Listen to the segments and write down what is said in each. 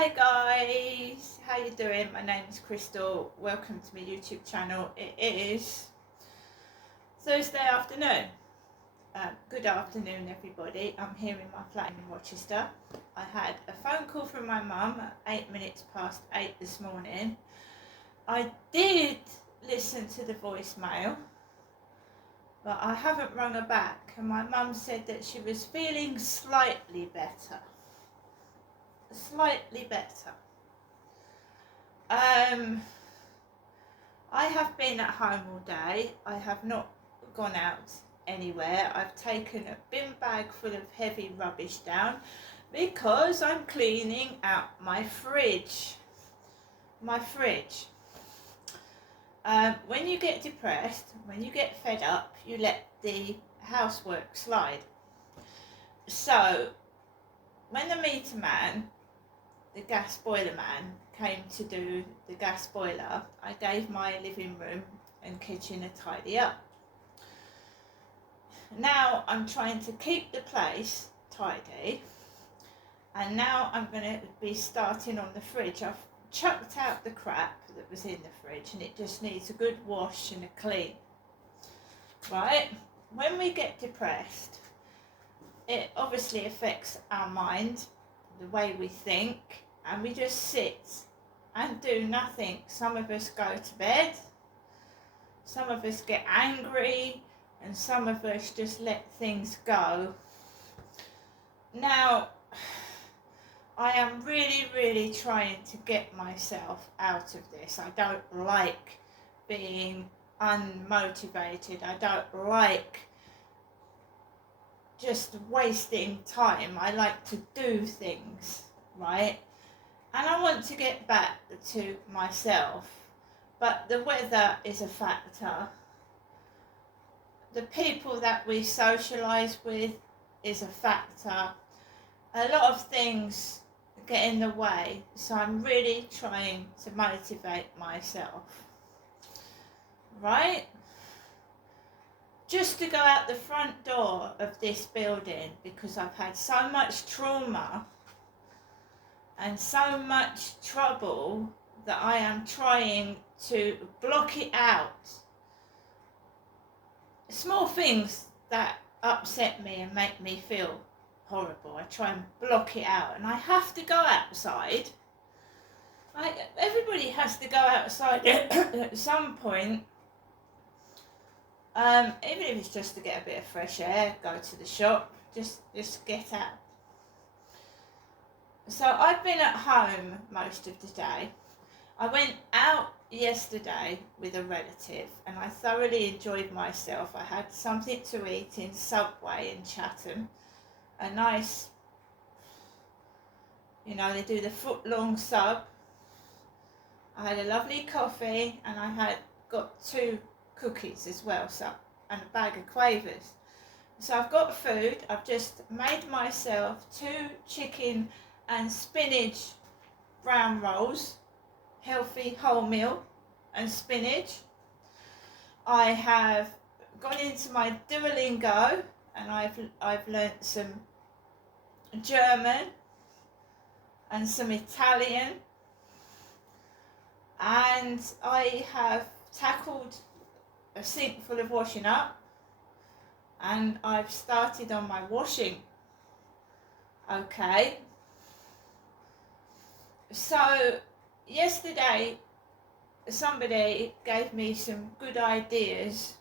Hi guys, how you doing? My name is Crystal. Welcome to my YouTube channel. It is Thursday afternoon. Good afternoon everybody. I'm here in my flat in Rochester. I had a phone call from my mum at 8:08 this morning. I did listen to the voicemail, but I haven't rung her back, and my mum said that she was feeling slightly better. Slightly better. I have been at home all day. I have not gone out anywhere. I've taken a bin bag full of heavy rubbish down because I'm cleaning out my fridge. When you get depressed, when you get fed up, you let the housework slide. So when the meter man, the gas boiler man, came to do the gas boiler, I gave my living room and kitchen a tidy up. Now I'm trying to keep the place tidy, and now I'm going to be starting on the fridge. I've chucked out the crap that was in the fridge and it just needs a good wash and a clean. Right? When we get depressed, it obviously affects our mind, the way we think, and we just sit and do nothing. Some of us go to bed, some of us get angry, and some of us just let things go. Now, I am really trying to get myself out of this. I don't like being unmotivated. I don't like just wasting time. I like to do things, right? And I want to get back to myself, but the weather is a factor. The people that we socialise with is a factor. A lot of things get in the way, so I'm really trying to motivate myself, right? Just to go out the front door of this building, because I've had so much trauma and so much trouble that I am trying to block it out. Small things that upset me and make me feel horrible, I try and block it out, and I have to go outside. Everybody has to go outside at some point. Even if it's just to get a bit of fresh air, go to the shop, just get out. So I've been at home most of the day. I went out yesterday with a relative and I thoroughly enjoyed myself. I had something to eat in Subway in Chatham. A nice, they do the foot-long sub. I had a lovely coffee and I got 2 cookies as well, and a bag of Quavers. So I've got food. I've just made myself 2 chicken and spinach brown rolls, healthy wholemeal and spinach. I have gone into my Duolingo and I've learnt some German and some Italian, and I have tackled a sink full of washing up, and I've started on my washing. Okay. So yesterday somebody gave me some good ideas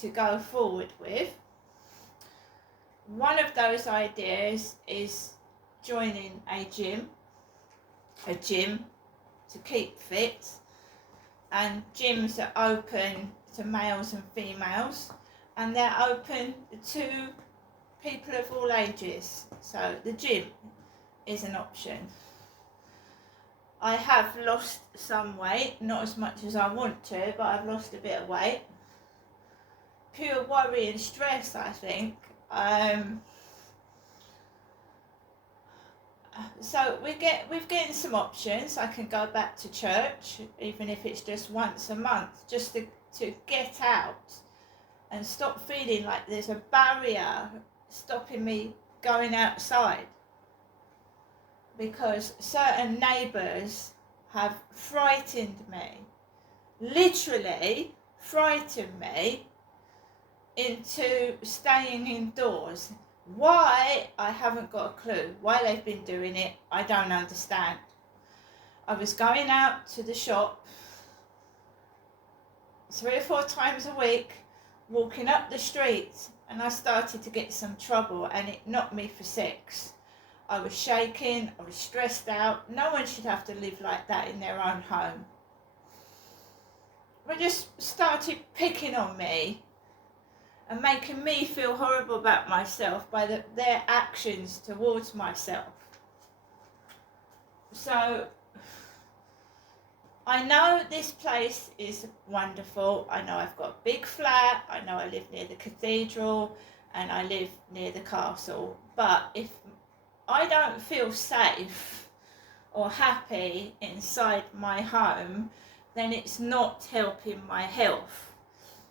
to go forward with. One of those ideas is joining a gym to keep fit, and gyms are open to males and females, and they're open to people of all ages, so the gym is an option. I have lost some weight, not as much as I want to, but I've lost a bit of weight. Pure worry and stress, I think. So we've getting some options. I can go back to church, even if it's just once a month, just to get out and stop feeling like there's a barrier stopping me going outside. because certain neighbours have frightened me, literally frightened me into staying indoors. Why? I haven't got a clue. Why they've been doing it, I don't understand. I was going out to the shop 3 or 4 times a week, walking up the street, and I started to get some trouble, and it knocked me for 6. I was shaking, I was stressed out. No one should have to live like that in their own home. They just started picking on me and making me feel horrible about myself by their actions towards myself. So I know this place is wonderful. I know I've got a big flat. I know I live near the cathedral and I live near the castle. But if I don't feel safe or happy inside my home, then it's not helping my health.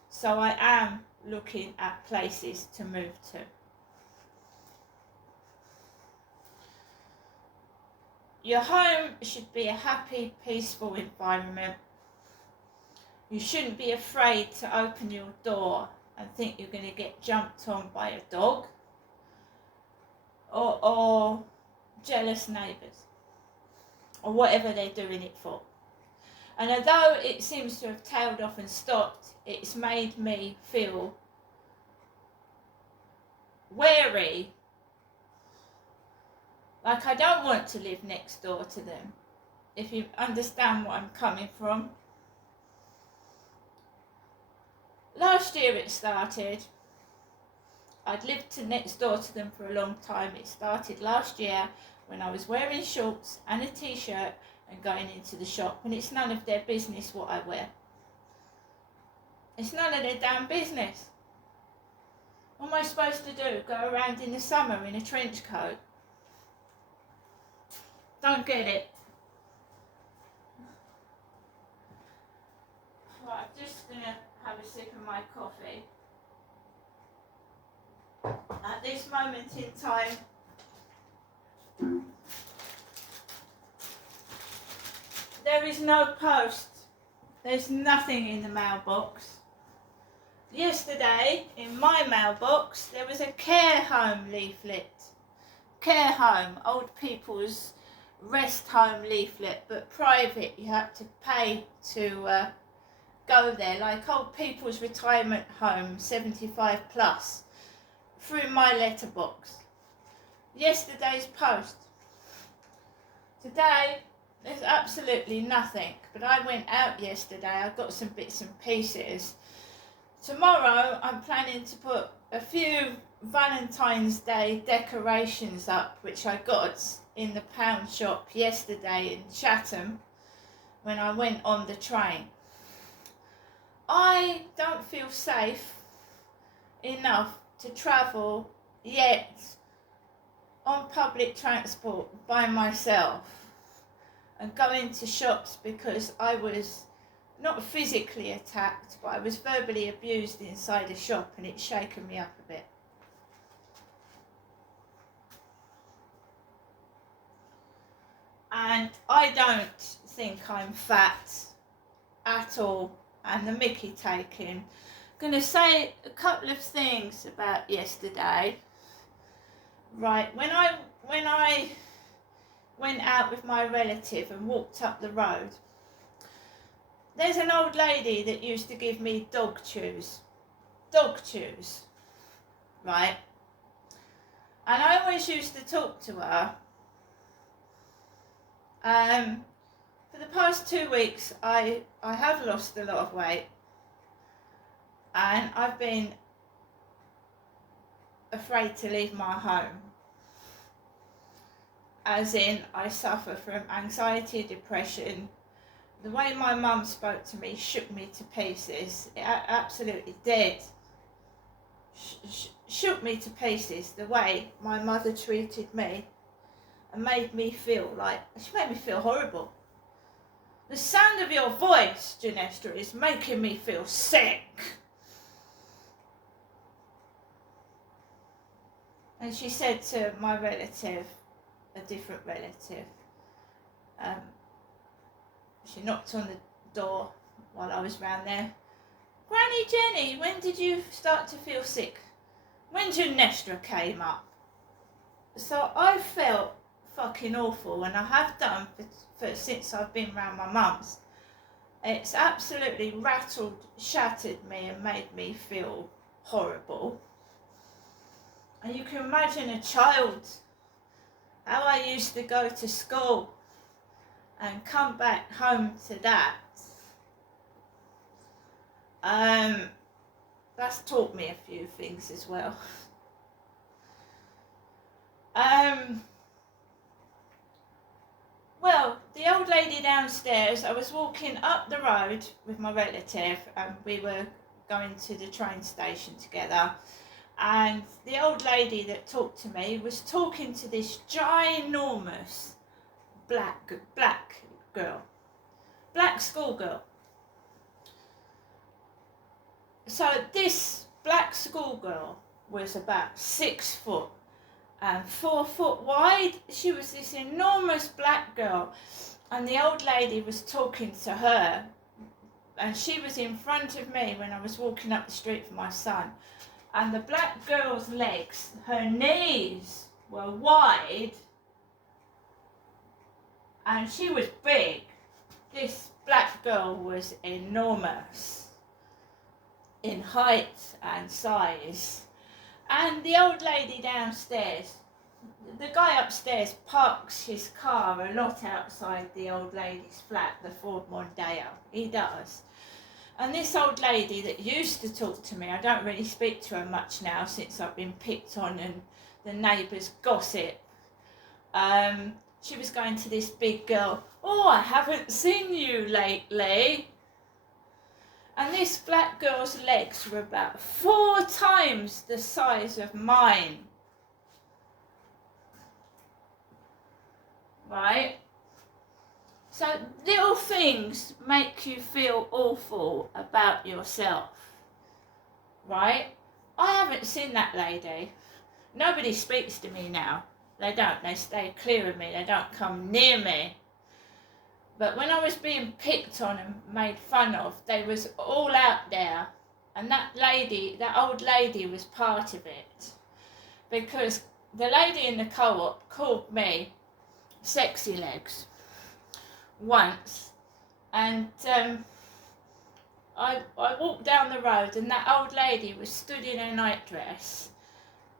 So I am looking at places to move to. Your home should be a happy, peaceful environment. You shouldn't be afraid to open your door and think you're going to get jumped on by a dog or jealous neighbours or whatever they're doing it for. And although it seems to have tailed off and stopped, it's made me feel wary. Like I don't want to live next door to them, if you understand what I'm coming from. Last year it started. I'd lived next door to them for a long time. It started last year when I was wearing shorts and a t-shirt and going into the shop, and it's none of their business what I wear. It's none of their damn business. What am I supposed to do? Go around in the summer in a trench coat? Don't get it. Right, I'm just going to have a sip of my coffee. At this moment in time, there is no post. There's nothing in the mailbox. Yesterday, in my mailbox, there was a care home leaflet. Care home, old people's rest home leaflet, but private. You had to pay to go there, like old people's retirement home, 75 plus, through my letterbox. Yesterday's post. Today, there's absolutely nothing, but I went out yesterday. I got some bits and pieces. Tomorrow, I'm planning to put a few Valentine's Day decorations up, which I got in the pound shop yesterday in Chatham when I went on the train. I don't feel safe enough to travel yet on public transport by myself and go into shops, because I was not physically attacked, but I was verbally abused inside a shop, and it's shaken me up a bit. And I don't think I'm fat at all, and the mickey taking. Going to say a couple of things about yesterday. Right, when I went out with my relative and walked up the road, there's an old lady that used to give me dog chews, right? And I always used to talk to her. For the past 2 weeks, I have lost a lot of weight, and I've been afraid to leave my home. As in, I suffer from anxiety, depression. The way my mum spoke to me shook me to pieces. It absolutely did. Shook me to pieces, the way my mother treated me, and made me feel like, she made me feel horrible. The sound of your voice, Ginestra, is making me feel sick. And she said to my relative, a different relative. She knocked on the door while I was round there. Granny Jenny, when did you start to feel sick? When your Nestra came up? So I felt fucking awful, and I have done for since I've been round my mum's. It's absolutely rattled, shattered me and made me feel horrible. And you can imagine a child, how I used to go to school and come back home to that. That's taught me a few things as well. Well, the old lady downstairs, I was walking up the road with my relative and we were going to the train station together, and the old lady that talked to me was talking to this ginormous black schoolgirl. So this black schoolgirl was about 6 foot and 4 foot wide. She was this enormous black girl, and the old lady was talking to her, and she was in front of me when I was walking up the street with my son. And the black girl's legs, her knees were wide, and she was big. This black girl was enormous in height and size. And the old lady downstairs, the guy upstairs parks his car a lot outside the old lady's flat, the Ford Mondeo. He does. And this old lady that used to talk to me, I don't really speak to her much now since I've been picked on and the neighbours gossip. She was going to this big girl, "Oh, I haven't seen you lately." And this black girl's legs were about 4 times the size of mine. Right? So little things make you feel awful about yourself. Right? I haven't seen that lady. Nobody speaks to me now. They don't. They stay clear of me. They don't come near me. But when I was being picked on and made fun of, they was all out there. And that old lady was part of it. Because the lady in the co-op called me sexy legs once. And I walked down the road and that old lady was stood in her nightdress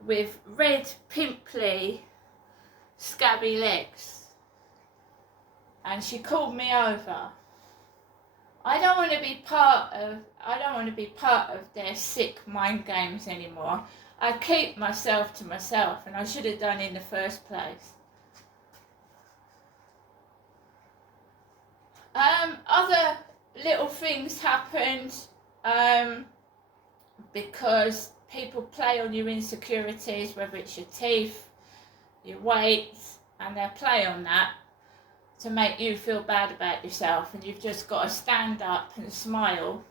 with red, pimply, scabby legs. And she called me over. I don't want to be part of their sick mind games anymore. I keep myself to myself, and I should have done in the first place. Other little things happened because people play on your insecurities, whether it's your teeth, your weight, and they play on that to make you feel bad about yourself, and you've just got to stand up and smile.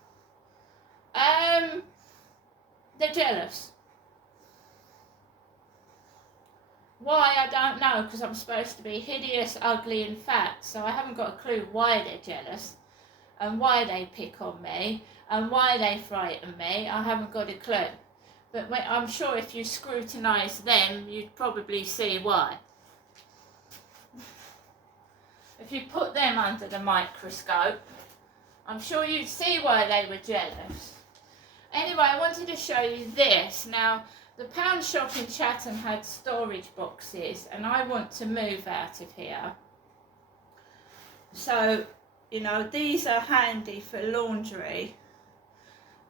They're jealous. Why, I don't know, because I'm supposed to be hideous, ugly and fat, so I haven't got a clue why they're jealous and why they pick on me and why they frighten me. I haven't got a clue. But I'm sure if you scrutinise them, you'd probably see why. If you put them under the microscope, I'm sure you'd see why they were jealous. Anyway, I wanted to show you this. Now, the pound shop in Chatham had storage boxes, and I want to move out of here. So, you know, these are handy for laundry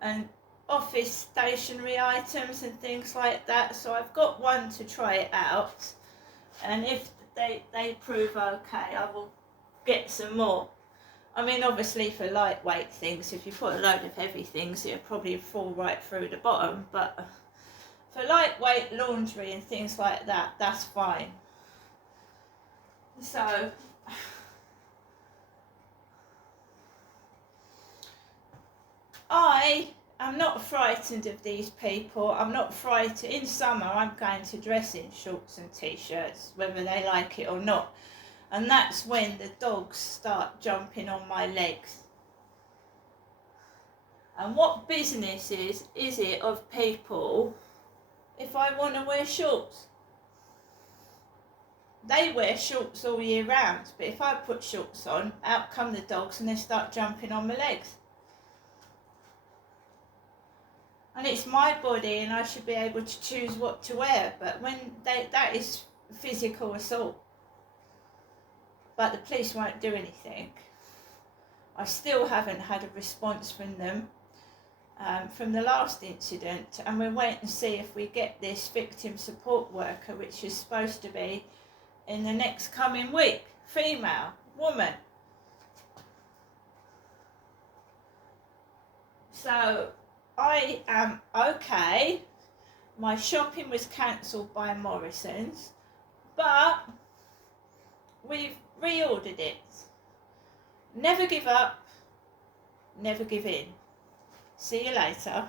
and office stationery items and things like that. So I've got one to try it out, and if they prove okay, I will get some more. I mean, obviously for lightweight things, if you put a load of heavy things, it'll probably fall right through the bottom, but for lightweight laundry and things like that, that's fine. So I I'm not frightened of these people. I'm not frightened. In summer, I'm going to dress in shorts and t-shirts, whether they like it or not. And that's when the dogs start jumping on my legs. And what business is it of people if I want to wear shorts? They wear shorts all year round, but if I put shorts on, out come the dogs and they start jumping on my legs. And it's my body and I should be able to choose what to wear, but that is physical assault. But the police won't do anything. I still haven't had a response from them from the last incident, and we'll wait and see if we get this victim support worker, which is supposed to be in the next coming week. Female, woman. So I am okay. My shopping was cancelled by Morrison's, but we've reordered it. Never give up, never give in. See you later.